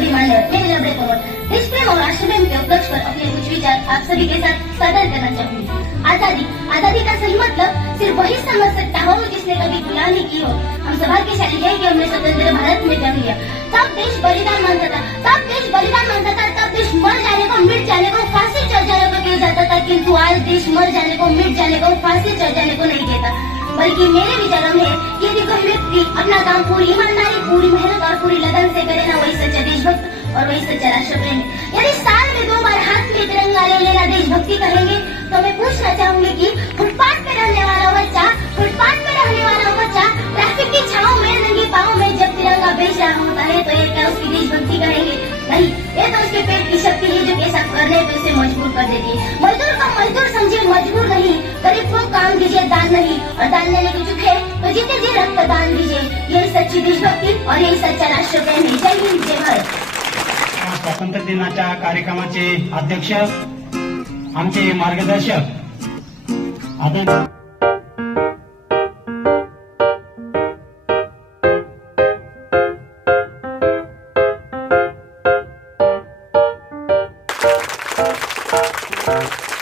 सभी मान्यवर मेरे नम्र प्रमोद देश प्रेम और राष्ट्र प्रेम के उपलक्ष्य पर अपने कुछ विचार आप सभी के साथ साझा करना चाहूंगी। आजादी का सही मतलब सिर्फ वही समझ सकता हो जिसने कभी गुलामी की हो। हम सौभाग्यशाली है कि हमने स्वतंत्र भारत में जन्म लिया। तब देश बलिदान मांगता था, तब देश मर जाने को, मिट जाने को, फांसी चढ़ जाने को कहा जाता था, किंतु आज देश मर जाने को, मिट जाने को, फांसी चढ़ जाने को नहीं कहता। बल्कि मेरे विचारों में यदि कोई व्यक्ति अपना काम पूरी ईमानदारी, पूरी मेहनत और पूरी लगन से करे ना, वही सच्चा देशभक्त और वही सच्चा राष्ट्रप्रेम है। यदि साल में 2 बार हाथ में तिरंगा ले लेना देशभक्ति कहेंगे तो मैं पूछना चाहूंगी कि फुटपाथ पे रहने वाला बच्चा, ट्रैफिक की छांव में नंगी पाँव में जब तिरंगा बेच रहा होता है तो ये क्या उसकी देशभक्ति कहेंगे? नहीं, ये तो उसके पेट की शक्ति है जो कैसा करने पे उसे मजबूर कर देती है। मजदूर को मजदूर समझे, मजबूर नहीं। गरीब को काम दीजिए, दान नहीं। और दान देने की चुप है तो जीते जी रक्त दान दीजिए। यही सच्ची देशभक्ति और यही सच्चा राष्ट्रप्रेम है। जय हिंद, जय भारत। स्वातंत्र्य दिनाच्या कार्यक्रमाचे अध्यक्ष, आमचे मार्गदर्शक आदरणीय